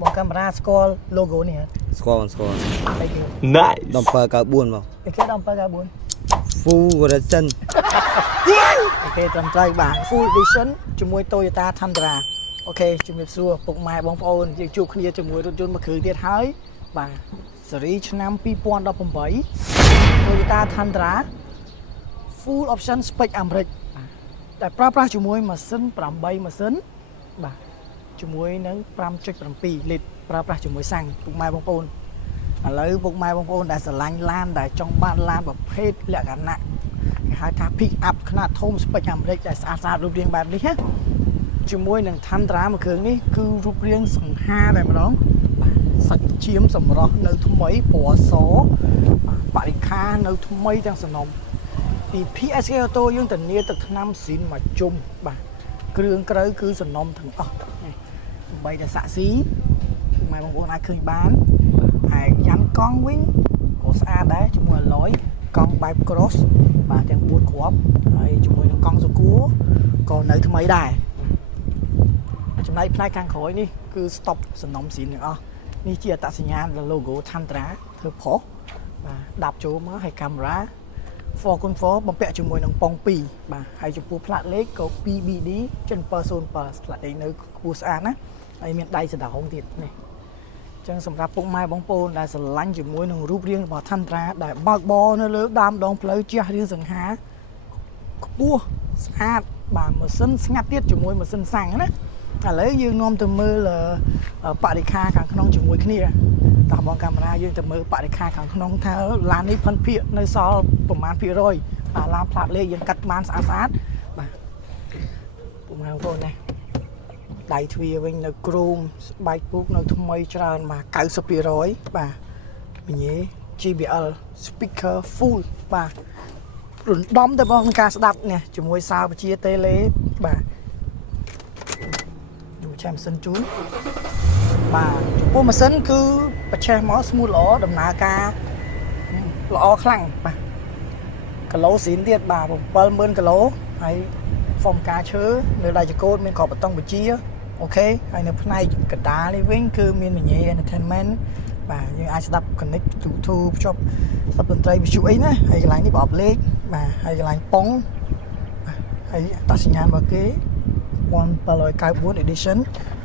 បងកាមេរ៉ាស្គាល់ logo នេះហ៎ស្គាល់ Nice 1794បងគេគេ1794 Full version អូខេត្រឹមត្រូវបាទ Full Edition ជាមួយ Toyota Tundra អូខេជំរាបសួរពុកម៉ែបងប្អូនយើងជួបគ្នាជាមួយរថយន្តមួយគ្រឿងទៀតហើយបាទស៊េរីឆ្នាំ2018 Toyota Tundra Full Option Spec អាមេរិកតែប្រើប្រាស់ជាមួយម៉ាស៊ីន8ម៉ាស៊ីនបាទជាមួយនឹង 5.7 លីត្រប្រើប្រាស់ជាមួយសាំងពុកម៉ែបងប្អូនឥឡូវពុកម៉ែបងប្អូនដែលស្រឡាញ់ឡានដែលចង់បានឡានប្រភេទលក្ខណៈគេហៅថា pick up ខ្នាតធំ spec អាមេរិកដែលស្អាតស្អាតរូបរាងបែបនេះណាជាមួយនឹង Tundra មួយគ្រឿងនេះគឺរូបរាងសង្ហាតែម្ដងសាច់ឈាមសម្រស់នៅថ្មីពណ៌សបរិខានៅថ្មីទាំងសំណុំពី PSK Auto យើងធានាទឹកថ្នាំស៊ីនមួយជុំបាទគ្រឿងក្រៅគឺសំណុំទាំងអស់នេះបីតែសាក់ស៊ីម៉ែបងប្អូនអាចឃើញបានហើយយ៉ាន់កង់វិញក៏ស្អាតដែរជាមួយ alloy កង់បែប cross បាទទាំង4គ្រាប់ហើយជាមួយនឹងកង់ស៊ូគួរក៏នៅថ្មីដែរចំណែកផ្នែកខាងក្រោយនេះគឺ stop សំណុំស៊ីនទាំងអស់នេះជាអត្តសញ្ញាណ logo Tundra ធ្វើផុសបាទដាប់ចូលមកហើយកាមេរ៉ា 4x4 បំពាក់ជាមួយនឹងប៉ុង2បាទហើយចំពោះផ្លាកលេខក៏ 2BD 707ផ្លាកលេខនៅខ្ពស់ស្អាតណាហើយមានដៃសដៅទៀតនេះអញ្ចឹងសម្រាប់ពុកម៉ែបងប្អូនដែលស្រឡាញ់ជាមួយនឹងរូបរាងរបស់ Tundra ដែលបើកបរនៅលើដើមដងផ្លូវជះរាងសង្ហាខ្ពស់ស្អាតបាទម៉ាស៊ីនស្ងាត់ទៀតជាមួយម៉ាស៊ីនសាំងណាឥឡូវយើងនាំទៅមើលបរិខាខាងក្នុងជាមួយគ្នាតោះបងកាមេរ៉ាយើងទៅមើលបរិខាខាងក្នុងថាឡាននេះផិនភាគនៅសល់ប្រមាណភាគរយបាទឡានផ្លាកលេខយើងកាត់បានស្អាតស្អាតបាទពុកម៉ែបងប្អូនណាដៃទ្វារវិញនៅគ្រូមស្បែកពុកនៅថ្មីច្រើនបាទ 90% បាទបញ្ញា JBL speaker full បាទរំដំទៅបងក្នុងការស្ដាប់នេះជាមួយសារវិជាតេឡេបាទឆាំម៉ាស៊ីនជូនបាទចំពោះម៉ាស៊ីនគឺបច្ចេកមក smooth ល្អដំណើរការល្អខ្លាំងបាទគីឡូស៊ីនទៀតបាទ70000គីឡូហើយហ្វុំការឈើនៅដៃចកូតមានក្របបតុងបជាអូខេហើយនៅផ្នែកកណ្ដាលនេះវិញគឺមានវិញ្ញា entertainment បាទយើងអាចស្ដាប់ connect Bluetooth ភ្ជាប់ស្ដាប់តន្ត្រីវិទ្យុអីណាហើយកន្លែងនេះប្រអប់លេខបាទហើយកន្លែងប៉ុងបាទហើយអត្តសញ្ញាណរបស់គេ1794 edition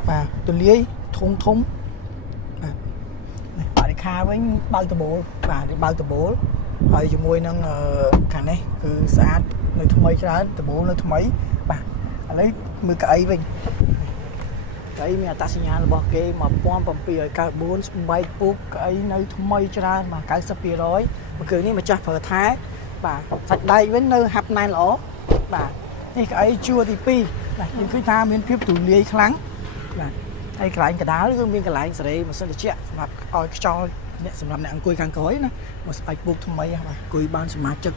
បាទទូលាយធំបាទនេះបរិខាវិញបើកដបូលបាទបើកដបូលហើយជាមួយនឹងខាងនេះគឺស្អាតនៅថ្មីច្រើនដបូលនៅថ្មីបាទឥឡូវមើលកៅអីវិញកៅអីមានអត្តសញ្ញាណរបស់គេ1794ស្បែកពុកកៅអីនៅថ្មីច្រើនបាទ 90% មួយគ្រឿងនេះម្ចាស់ប្រើថែបាទសាច់ដែកវិញនៅហាប់ណែនល្អបាទនេះកៅអីជួរទី2បាទយើងឃើញថាមានភាពទូលាយខ្លាំងបាទហើយកន្លែងកណ្ដាលគឺមានកន្លែងសេរីម៉ាស៊ីនត្រជាក់សម្រាប់ឲ្យខ្យល់អ្នកសម្រាប់អ្នកអង្គុយខាងក្រោយណាមកស្បែកពុកថ្មីបាទអង្គុយបានសមាជិក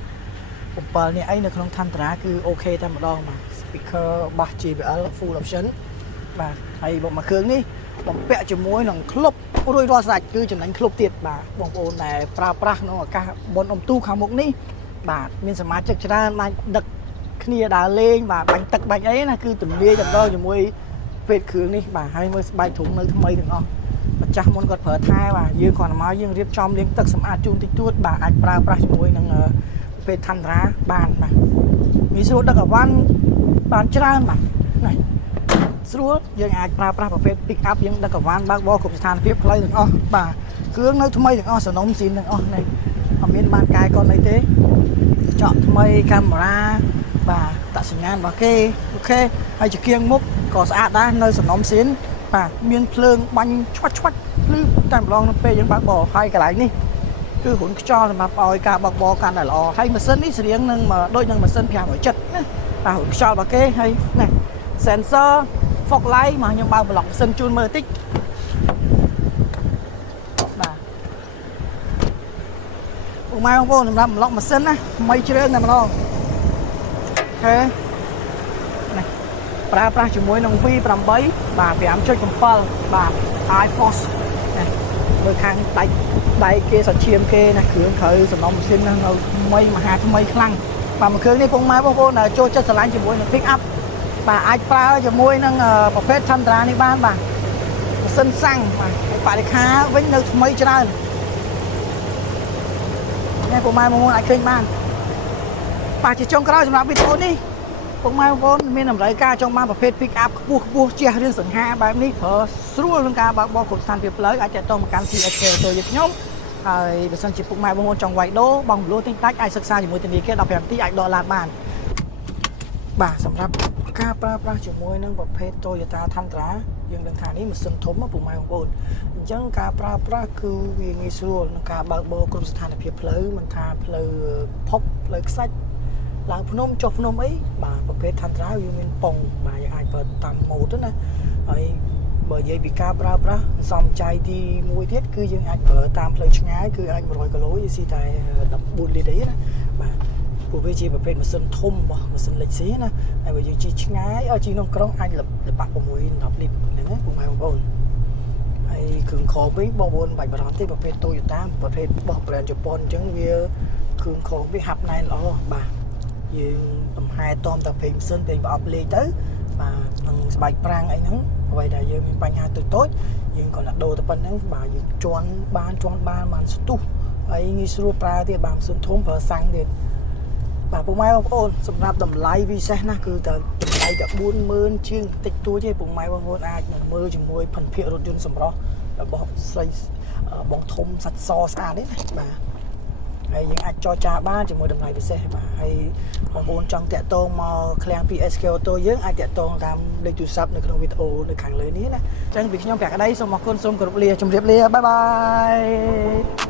7នាក់អីនៅក្នុង Tundra គឺអូខេតែម្ដងបាទ speaker bass JBL full option បាទហើយមកគ្រឿងនេះបំពាក់ជាមួយនឹងក្លុបរួយរាល់ស្រេចគឺចំណេញក្លុបទៀតបាទបងប្អូនដែលប្រើប្រាស់ក្នុងឱកាសបុណ្យអុំទូកខាងមុខនេះបាទមានសមាជិកច្រើនបានដឹកគ្នាដើរលេងបាទបាញ់ទឹកបាញ់អីណាគឺទម្លាយតម្រូវជាមួយពេទ្យគ្រឿងនេះបាទហើយមើលស្បែកធំនៅថ្មីទាំងអស់ម្ចាស់មុនគាត់ប្រើថែបាទយើងគាត់មកយើងរៀបចំលាងទឹកសម្អាតជូនតិចតួចបាទអាចប្រើប្រាស់ជាមួយនឹងពេទ្យ Tundra បានបាទងាយស្រួលដឹកអវ៉ាន់បានច្រើនបាទនេះស្រួលយើងអាចប្រើប្រាស់ប្រភេទ pick up យើងដឹកអវ៉ាន់បើកបរគ្រប់ស្ថានភាពផ្លូវទាំងអស់បាទគ្រឿងនៅថ្មីទាំងអស់សំណុំស៊ីនទាំងអស់នេះអត់មានបានកែកុនអីទេចកថ្មីកាមេរ៉ាបាទតសញ្ញាណរបស់គេអូខេហើយជាគៀងមុខក៏ស្អាតដែរនៅសំណុំស៊ីនបាទមានភ្លើងបាញ់ឆ្វាច់ភ្លឺតែម្ដងនៅពេលយើងបើកបរហើយកន្លែងនេះគឺរុនខ្យល់សម្រាប់ឲ្យការបើកបរកាន់តែល្អហើយម៉ាស៊ីននេះស្រៀងនឹងដូចនឹងម៉ាស៊ីន570ណាបាទរុនខ្យល់របស់គេហើយណា sensor fog light មកខ្ញុំបើកប្លុកម៉ាស៊ីនជូនមើលតិចបាទពុកម៉ែបងប្អូនសម្រាប់ប្លុកម៉ាស៊ីនណាថ្មីជ្រើងតែម្ដងហេនេះប្រើប្រាស់ជាមួយនឹង V8 បាទ 5.7 បាទ iForce នេះមើលខាងដៃគេសាច់ឈាមគេណាគ្រឿងក្រៅសំណុំម៉ាស៊ីននៅថ្មីមហាថ្មីខ្លាំងបាទមួយគ្រឿងនេះពុកម៉ែបងប្អូនដែលចូលចិត្តស្រឡាញ់ជាមួយនឹង pick up បាទអាចប្រើជាមួយនឹងប្រភេទ Tundra នេះបានបាទ ម៉ាស៊ីនសាំងបាទបរិខាវិញនៅថ្មីច្រើននេះពុកម៉ែបងប្អូនអាចឃើញបានបាទជាចុងក្រោយសម្រាប់វីដេអូនេះពុកម៉ែបងប្អូនមានតម្រូវការចង់បានប្រភេទ pick up ខ្ពស់ជះរឿងសង្ហាបែបនេះប្រើស្រួលក្នុងការបើកបរគ្រប់ស្ថានភាពផ្លូវអាចតាក់ទងមកកាន់ PSK អូតូយើងខ្ញុំហើយបើសិនជាពុកម៉ែបងប្អូនចង់វាយដូរបងប្អូនទិញដាច់អាចសិក្សាជាមួយធនាគារ15នាទីអាចដកឡានបានបាទសម្រាប់ការប្រើប្រាស់ជាមួយនឹងប្រភេទ Toyota Tundra យើងដឹងថានេះម៉ាស៊ីនធំពុកម៉ែបងប្អូនអញ្ចឹងការប្រើប្រាស់គឺវាងាយស្រួលក្នុងការបើកបរគ្រប់ស្ថានភាពផ្លូវមិនថាផ្លូវភពផ្លូវខ្សាច់ឡើងភ្នំចុះភ្នំអីបាទប្រភេទ Tundra វាមានប៉ុងបាទយើងអាចប្រើតាមម៉ូដទៅណាហើយបើនិយាយពីការប្រើប្រាស់សំចៃទី1ទៀតគឺយើងអាចប្រើតាមផ្លូវឆ្ងាយគឺអាច100គីឡូយើងស៊ីតែ14លីត្រទេណាបាទព្រោះវាជាប្រភេទម៉ាស៊ីនធំរបស់ម៉ាស៊ីនលិចស៊ីណាហើយបើយើងជិះឆ្ងាយជិះក្នុងក្រុងអាចលបាក់6 10លីត្រហ្នឹងណាពុកម៉ែបងប្អូនហើយគ្រឿងខវិញបងប្អូនមិនបាច់បារម្ភទេប្រភេទ Toyota ប្រភេទរបស់ brand ជប៉ុនអញ្ចឹងវាគ្រឿងខវាហាប់ណែនល្អបាទយើងទំហែតមតែពេញម៉ាស៊ីនពេញប្រអប់លេខទៅបាទនឹងស្បែកប្រាំងអីហ្នឹងអ្វីដែលយើងមានបញ្ហាតូចៗយើងគ្រាន់តែដូរទៅប៉ុណ្្នឹងបាទយើងជន់បានស្ទុះហើយងាយស្រួលប្រើទៀតបាទម៉ាស៊ីនធំប្រើសាំងទៀតបាទពុកម៉ែបងប្អូនសម្រាប់តម្លៃពិសេសណាស់គឺតែតម្លៃតែ40000ជាងតិចតួចទេពុកម៉ែបងប្អូនអាចនឹងមើលជាមួយភិនភាគរថយន្តសម្រស់របស់ស្រីបងធំសាច់សស្អាតនេះណាបាទហើយយើងអាចចរចាបានជាមួយតម្លៃពិសេសបាទហើយបងប្អូនចង់តាក់ទងមកឃ្លាំង PSK Auto យើងអាចតាក់ទងតាមលេខទូរស័ព្ទនៅក្នុងវីដេអូនៅខាងលើនេះណាអញ្ចឹងពីខ្ញុំប្រាក់ក្តីសូមអរគុណសូមគោរពលាជម្រាបលាបាយបាយ